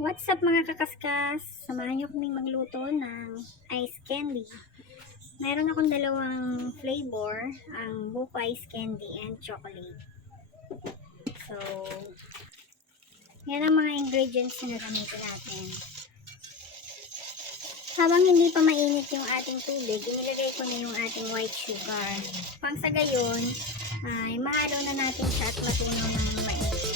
What's up mga kakaskas? Samahan niyo kaming magluto ng ice candy. Meron akong dalawang flavor, ang buko ice candy and chocolate. So, yan ang mga ingredients na gamitin natin. Habang hindi pa mainit yung ating tubig, inilagay ko na yung ating white sugar. Pang sa gayon, ay mahalo na natin siya at matunaw ng mainit.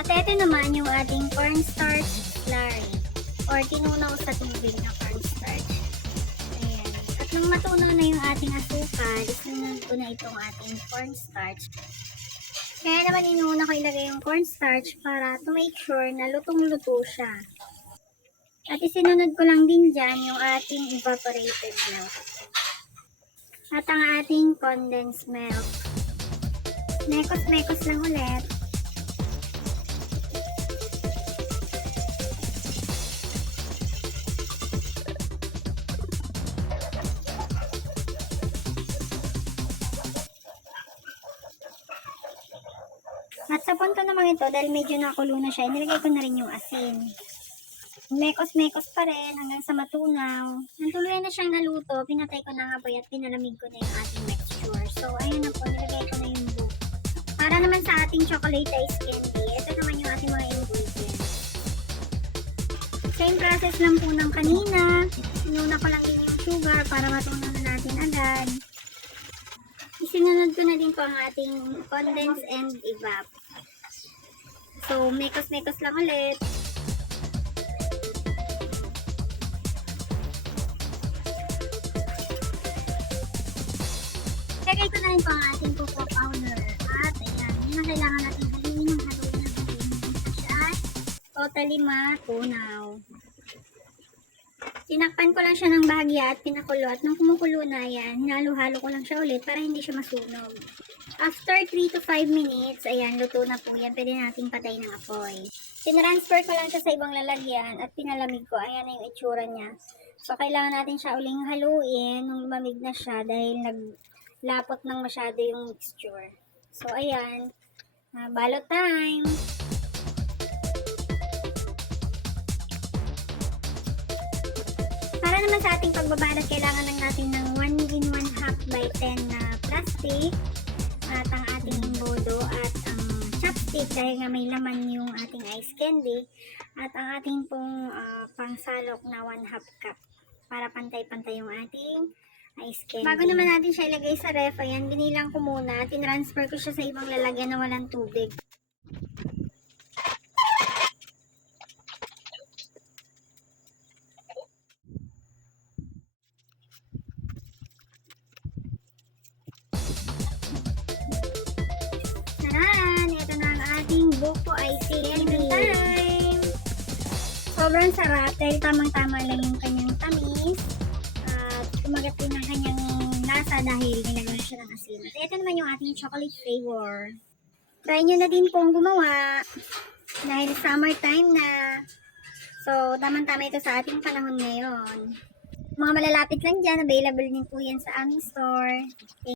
At ito naman yung ating cornstarch slurry or tinunaw sa tubig na cornstarch. Ayan. At nang matunaw na yung ating asukal, isunod ko na itong ating cornstarch. Kaya naman inuuna ko ilagay yung cornstarch para to make sure na lutong-luto siya. At isinunod ko lang din dyan yung ating evaporated milk. At ang ating condensed milk. Mekos-mekos lang ulit. At sa punto naman ito, dahil medyo nakulo na siya, inilagay ko na rin yung asin. Mekos-mekos pa rin hanggang sa matunaw. Nang tuluyan na siyang naluto, pinatay ko na nga po at pinalamig ko na yung ating mixture. So, ayun na po, nilagay ko na yung buko. Para naman sa ating chocolate ice candy, ito naman yung ating mga ingredients. Same process lang po ng kanina. Inuna ko lang din yung sugar para matunaw na natin agad. Isinunod ko na din po ang ating condense and evap. So, mekos-mekos lang ulit. Lagay ko na rin po ang ating cocoa powder. At ayan, yun ang kailangan natin haluin ng haluin ng haluin. Hanggang siya totally matunaw. Tinakpan ko lang siya ng bahagya at pinakulo. At nung kumukulo na yan, hinalo-halo ko lang siya ulit para hindi siya masunog. After 3 to 5 minutes, ayan, luto na po yan. Pwede nating patay ng apoy. Tinransfer ko lang siya sa ibang lalagyan at pinalamig ko. Ayan na yung itsura niya. So, kailangan natin siya uling haluin nung lumamig na siya dahil naglapot ng masyado yung mixture. So, ayan. Balot time! Para naman sa ating pagbabalot, kailangan lang natin ng 1 in 1/2 by 10 na plastic at ang ating imbodo at ang chopstick dahil nga may laman yung ating ice candy at ang ating pong pangsalok na 1/2 cup para pantay-pantay yung ating ice candy. Bago naman natin siya ilagay sa ref, ayan, binilang ko muna, tinransfer ko siya sa ibang lalagyan na walang tubig. Ito na ang ating buko ice candy time! Sobrang sarap dahil tamang-tama lang yung kanyang tamis at kumagat din ang kanyang lasa dahil nilagyan siya ng asin. At ito naman yung ating chocolate flavor. Try nyo na din pong gumawa dahil summertime na. So, tamang-tama ito sa ating panahon ngayon. Mga malalapit lang dyan, available din po yan sa aming store.